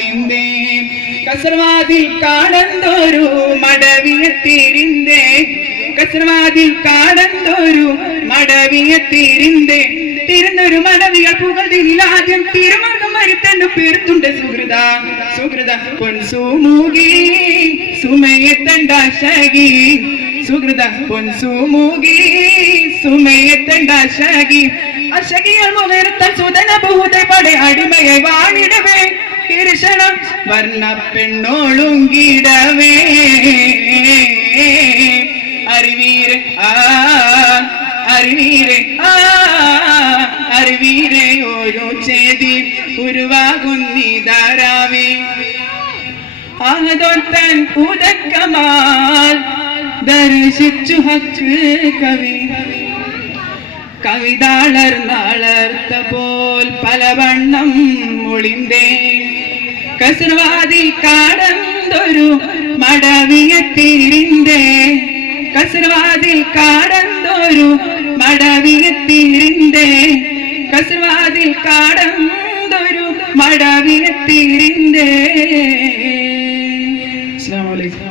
മോളിന്തേ കസർവാതിൽ കാടന്തോരു മടവിയത്തിരിന്തേ കസർവാതിൽ കാടന്തോരു മടവിയത്തിരിന്തേ തിരുന്നൊരു മടവികൾ പുകഴ്തില്ലാദ്യം തിരുമർഗം വരുത്തണ്ടു പേർത്തുണ്ട് സുഹൃത സുഹൃത പൊൻസുമുകി സുമയത്തണ്ട ശകി സുഹൃത പൊൻസുമുകി സുമയത്തണ്ട ശകി അശകികൾ മുകർത്തൽ സുതന ബഹുതെ പടെ അടിമയെ വാണിടവേ കിരുഷണം വർണ്ണ പെണ്ണോളുങ്കിടവേ അറിവീരെ അറിവീരെ അറിവീരെ ഓരോ ചേതി ഉരുവാകുന്നിതാരാവേ ആഹദോത്തൻ ഉദക്കമാൽ ദർശിച്ചു ഹക്ക് കവി കവിതാളർന്നാളർത്ത പോൽ പലവണ്ണം ഒളിന്തേ കസർവാതിൽ കാടന്തൊരു മടവിയത്തിരിന്തേ കസർവാതിൽ കാടന്തൊരു മടവിയത്തിരിന്തേ കസർവാതിൽ കാടന്തൊരു മടവിയത്തിരിന്തേ. അസ്സലാമു അലൈക്കും.